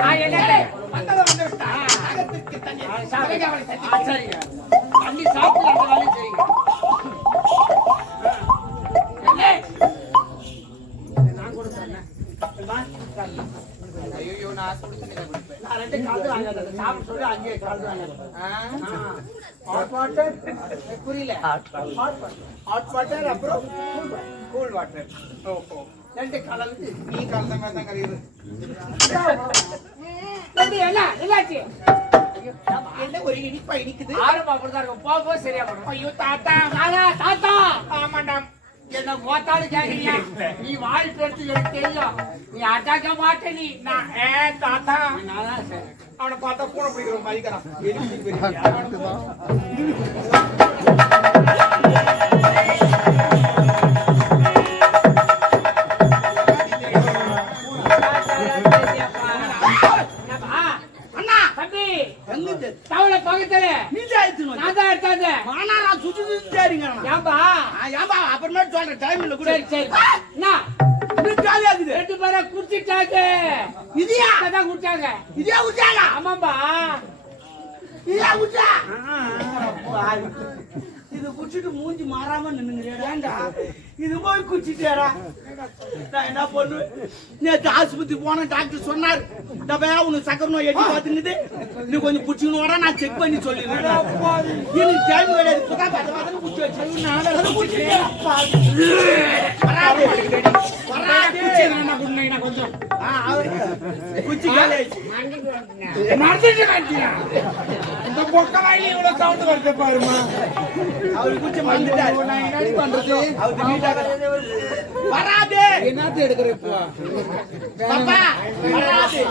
நான் என்ன வந்ததை வந்து விட்டா நாகத்துக்கு தண்ணி சரிங்க தண்ணி சாப்பிட்டு அந்த வேலையை செய்யுங்க. நான் கூட சொன்னேன் ஐயோ நான் குடிச்சேன் நான் 2 கால் வாங்க சாப்பிட்டு சொல்லி அங்கேயே கால் வாங்க. ஹாட் வாட்டர் புரியல ஹாட் வாட்டர் அப்புறம் கூல் வாட்டர் ஓஹோ 2 கலந்து நீ கலந்த மாதிரி தான் கறியுது என்னாச்சு என்ன ஒரு இனிப்பா இனிக்குது ஆரம்பம் அப்படிதான் இருக்கும் போக சரியா போடும். ஐயோ தாத்தா தாத்தா ஆமாண்டாம் என்ன மோத்தாலும் கேட்கறியா நீ வாய் பெருத்து எனக்கு தெரியும் நீ அட்டாக்க மாட்டே நீ நான் தாத்தா நான் சரி அவனை பார்த்தா கூட பிடிக்கிற மதிக்கிறான் அண்ணா தம்பி தவளை பக்கத்துல நான் தான் எடுத்தாங்க ஏன்பா ஏன்பா அப்புறமேட்டு சொல்றேன் டைம் இல்ல கூட சரி சரி என்ன ஜாலியா இருக்குது 2 பேரை குடிச்சிட்டாங்க இதையா தான் குடிச்சாங்க இதே விட்டாங்க ஆமாம்பா இதே விட்டா இது குடிச்சிட்டு மூஞ்சி மாறாம நின்னுங்கடா இது போய் குடிச்சிட்டேடா நான் என்ன பண்ணுவேன் நேற்று ஆஸ்பத்திரி போன டாக்டர் சொன்னார் டபையா உனக்கு சக்கரை நோய் எட்டி பார்த்துங்குது நீ கொஞ்சம் பிடிச்சிக்கணும் நான் செக் பண்ணி சொல்லிடுறேன் எனக்கு டைம் கிடையாது புதா பார்த்து பார்த்து குடிச்சு வச்சு நான் கொஞ்சம் குச்சி காலேஜ் இந்த பொக்க வாயில இவ்வளவு சவுண்ட் வருது பாருமா அவரு குச்சி மறந்துட்டாரு நான் என்ன பண்றது அவரு வீட்டாக வராது என்னத்து எடுக்கிற இப்போ பாப்பா வராது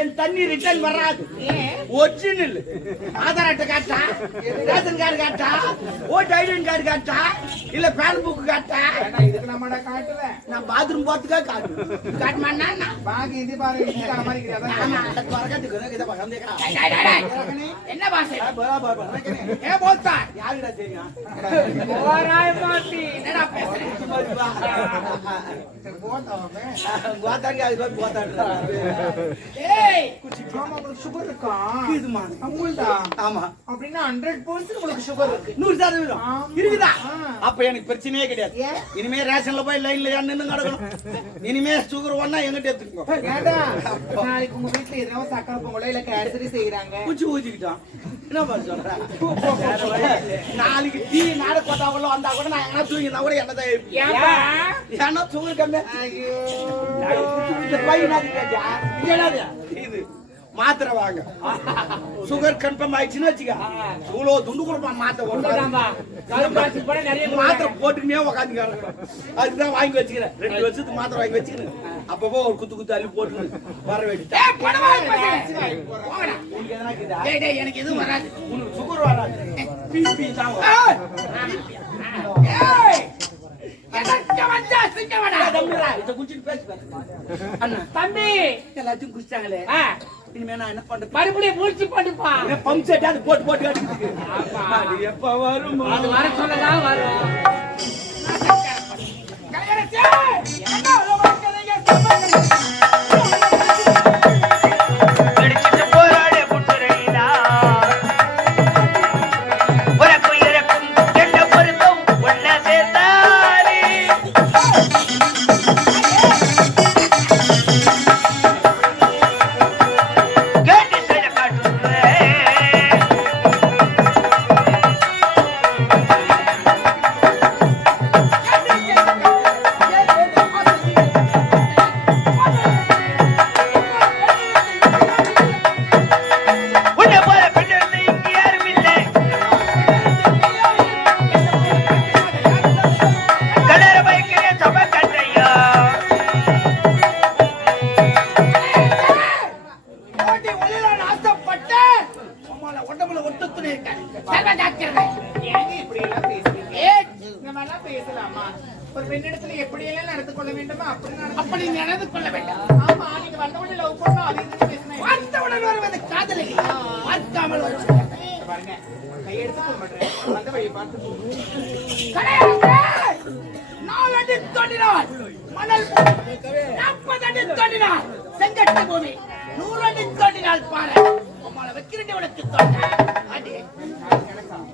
என் தண்ணி ரிட்டர்ன் வராது ஒரிஜினல் ஆதார் அட்டை காட்டா ரேஷன் கார்டு காட்டா ஓட்டு ஐடென்டி கார்டு காட்டா இல்ல பேன் புக் காட்டா இதுக்கு நம்மட காட்டுல நான் பாத்ரூம் போறதுக்கா காட்டு காட்ட மாட்டேன்னா பாக்கி இது பாரு இந்த மாதிரி என்ன பாசை ஏ போத்தா யாருடா தெரியும் ஓராய் மாட்டி என்னடா பேசுறேன் போத்தாங்க அது போய் போத்தாடுறா ஏய் ஆமா உங்களுக்கு சுகர் இருக்கா இதுமா அமுல்டா ஆமா அப்படின்னா 100% உங்களுக்கு சுகர் இருக்கு 100% இருக்குதா அப்ப எனக்கு பிரச்சனையே கிடையாது இனிமே ரேஷன்ல போய் லைன்ல நின்னு நடக்கணும் இனிமே சுகர் ஒண்ணா எங்கிட்ட எடுத்துக்கோ ஏடா நாளைக்கு உங்க வீட்ல ஏதாவது சக்கரை பொங்கலோ இல்ல கேசரி செய்யறாங்க குச்சி ஊத்திக்கிட்டான் என்ன பண்ண சொல்ற நாளைக்கு டீ நாடு கொட்டாவளோ வந்தா கூட நான் என்ன தூங்கினா கூட என்னதான் ஏன்னா சுகர் கம்மி இந்த பையன் இது மாத்திரை வாங்க சுகர் கன்ஃபார்ம் ஆயிடுச்சுன்னு வச்சுக்க இவ்வளவு துண்டு கொடுப்பான் மாத்திரை போட்டுக்கினே உக்காந்துக்காரு அதுக்குதான் வாங்கி வச்சுக்கிறேன் 2 வருஷத்துக்கு மாத்திரை வாங்கி வச்சுக்கிறேன் அப்பப்போ ஒரு குத்து குத்து அள்ளி போட்டு வர வேண்டியது எனக்கு எதுவும் வராது உனக்கு சுகர் வராது பிபி தான் தம்பி எல்லாத்தையும் குடிச்சாங்களே இனிமே நான் என்ன பண்றது மறுபடியும் மூச்சு பண்ணுப்பா பம்ப் செட் அது போட்டு போட்டு அடிக்கிறதுக்கு எப்ப வரும் அது வர சொல்லதான் வரும் ஒரு பெண்ணிடத்துல எப்படி எல்லாம் நடந்து கொள்ள வேண்டுமோ அப்படி நடந்து கொள்ள வேண்டாம். ஆமா நீங்க வந்தவுடனே லவ் பண்ணா அது இது பேசுனேன் வந்தவுடன் வருவது காதலை பார்க்காமல் வருவது. பாருங்க கையெடுத்து கும்பிடுறேன் வந்த வழியை பார்த்து நாலடி தொட்டினால் மணல் 40 அடி தொட்டினால் செங்கட்ட பூமி 100 அடி தோண்டினால் பாரு உங்களை வைக்கிறேன் உனக்கு தோண்ட அடி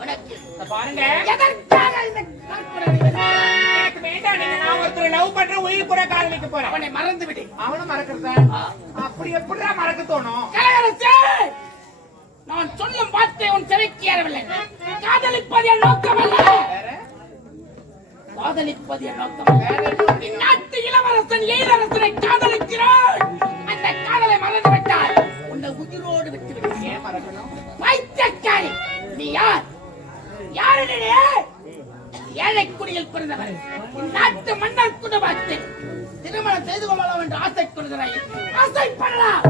உனக்கு பாருங்க எதற்காக இந்த கற்பனை எனக்கு வேண்டாம். நீங்க நான் ஒருத்தர் லவ் பண்ற உயிர் கூட காதலிக்க போறேன். அவனை மறந்து விடு அவனும் மறக்கிறதா? அப்படி எப்படிதான் மறக்க தோணும்? கலையரசே நான் சொல்லும் வார்த்தை உன் செவிக்கு ஏறவில்லை. காதலிப்பது என் நோக்கமல்ல. காதலிப்பது என் நோக்கமல்ல. இந்நாட்டு இளவரசன் எழிலரசனை காதலிக்கிறான். அந்த காதலை மறந்து விட்டால் உன்னை உயிரோடு விட்டு விடுகிறேன். மறக்கணும். வைத்தியக்காரி நீ யார்? யாரு? ஏழை குடியில் பிறந்தவர். இந்நாட்டு மன்னர் குடும்பத்தில் திருமணம் செய்து கொள்ளலாம் என்று ஆசை கொள்கிறாய். ஆசைப்படலாம்,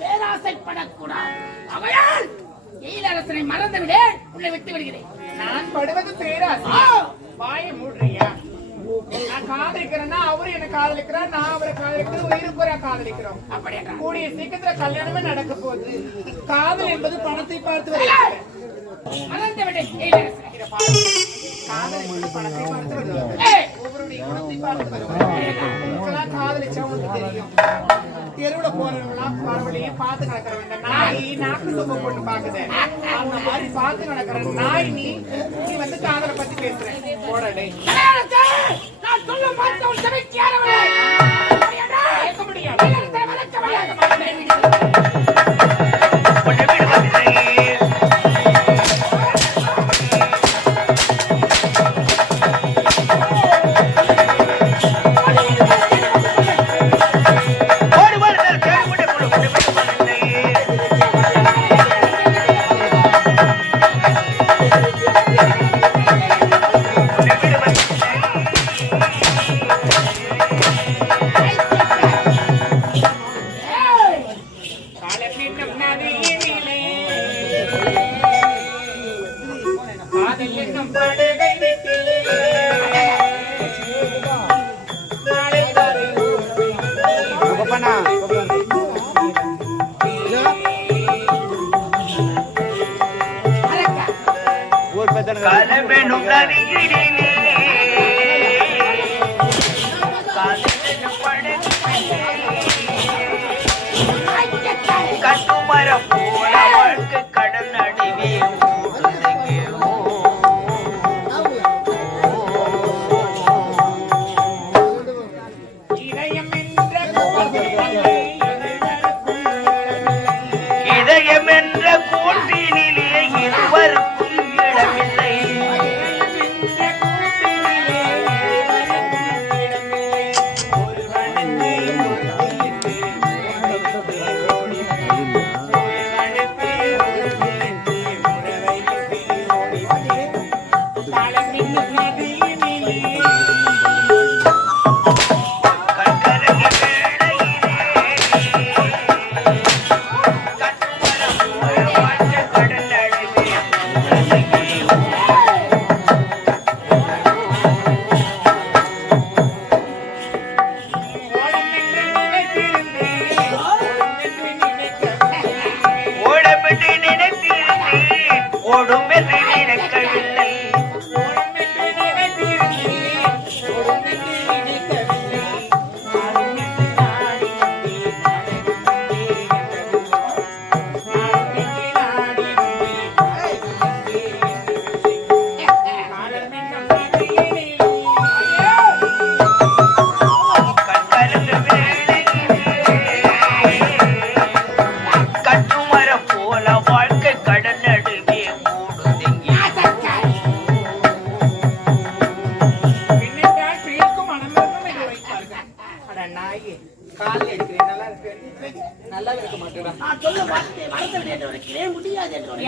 பேராசைப்படக்கூடாது. அவையால் எழிலரசனை மறந்துவிடு, உன்னை விட்டு விடுகிறேன். நான் படுவது பேராசை. வாயை மூடுறியா? நான் காதலிக்கிறேன்னா அவரு என்ன காதலிக்கிறார், நான் அவரை காதலிக்கிறேன், உயிருக்குற காதலிக்கிறோம். அப்படி என்றால் கூடிய சீக்கிரத்துல கல்யாணமே நடக்க போகுது. காதல் என்பது பணத்தை பார்த்து வருகிறது. மறந்துவிடு எழிலரசனை. காதல் என்பது பணத்தை பார்த்து வருவது. ஏய், ஒவ்வொருடைய குணத்தை பார்த்து வருவது. இதெல்லாம் காதலிச்சா உங்களுக்கு தெரியும். தெருவுல போறவங்களாம் பரவலையே பார்த்து நடக்கிறவங்க. நாய் நாக்கு சொம்ப போட்டு பாக்குது. அந்த மாதிரி பார்த்து நடக்கிற நாய் நீ வந்து காதலை பத்தி பேசுறேன். போடடே கலையரசே, நான் சொல்லும் வார்த்தை உன் செவிக்கு ஏறவில்லை. கேட்க முடியாது. எழிலரசனை மறக்க முடியாது. காலமெனும் நதியிலே காலமெனும் படகிலே கட்டுமரம் போல வாழ்க்கை கடல் நடுவே இதயம் என்ற கூட்டினிலே இருவருக்கும் இடமில்லை.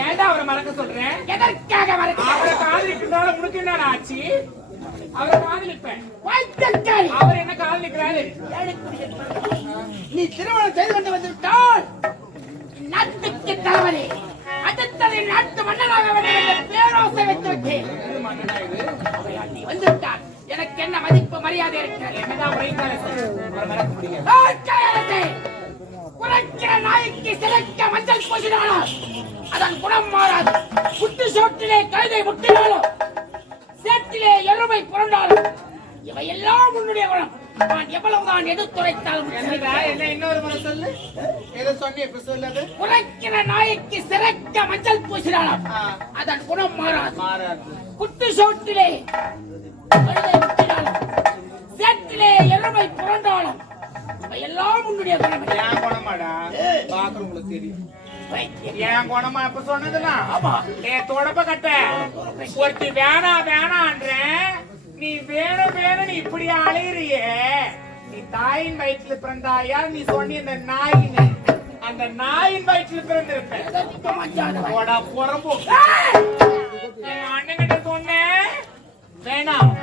ஏன்டா அவரை மறக்க சொல்றேன்? எதற்காக மறக்க? அவரை காதலிக்கிறதால உனக்கு என்னடா ஆச்சு? அவரை காதலிப்பேன். வைத்தியக்காரி அவர் என்ன காதலிக்கிறாரு? நீ திருமணம் செய்து கொண்டு வந்து விட்டால் நாட்டுக்கு தலைவலி. அடுத்தது நாட்டு மன்னனாக வேண்டும் என்ற பேரோசை வைத்து விட்டேன். அவையால் நீ வந்து விட்டால் எனக்கு என்ன மதிப்பு மரியாதை இருக்கிறது? என்னதான் உரைக்கால அவரை மறக்க முடியாது. குறைக்கிற நாய்க்கு சிலைக்க மஞ்சள் பூசினாலும் அதன் குணம் மாறாது. குட்டி சோட்டிலே கழுதை முட்டினாலும் சேற்றிலே எருமை புரண்டாலும் இவையெல்லாம் உன்னுடைய குணம். நான் எவ்வளவுதான் எடுத்துரைத்தாலும் என்னடா என்ன இன்னொரு முறை சொல்லு ஏதோ சொன்னி இப்ப சொல்லது உரைக்கிற நாய்க்கு சிறைக்க மஞ்சள் பூசினாலும் அதன் குணம் மாறாது. மாறாது குத்து சோட்டிலே கழுதை முட்டினாலும் சேற்றிலே எருமை புரண்டாலும் எல்லாம் உன்னுடைய குணம். என் குணமாடா பாக்குறவங்களுக்கு தெரியும் என் குணமா இப்ப சொன்னதுன்னா ஏ தொடப்ப கட்ட ஒருத்தி வேணா வேணான்ற நீ வேணும் வேணும் நீ இப்படி அலையிறியே நீ தாயின் வயிற்றுல பிறந்தாயா நீ சொன்னி அந்த நாயின்னு அந்த நாயின் வயிற்றுல பிறந்திருப்பேன் புறம்பு எங்க அண்ணன் கிட்ட சொன்னேன் வேணாம்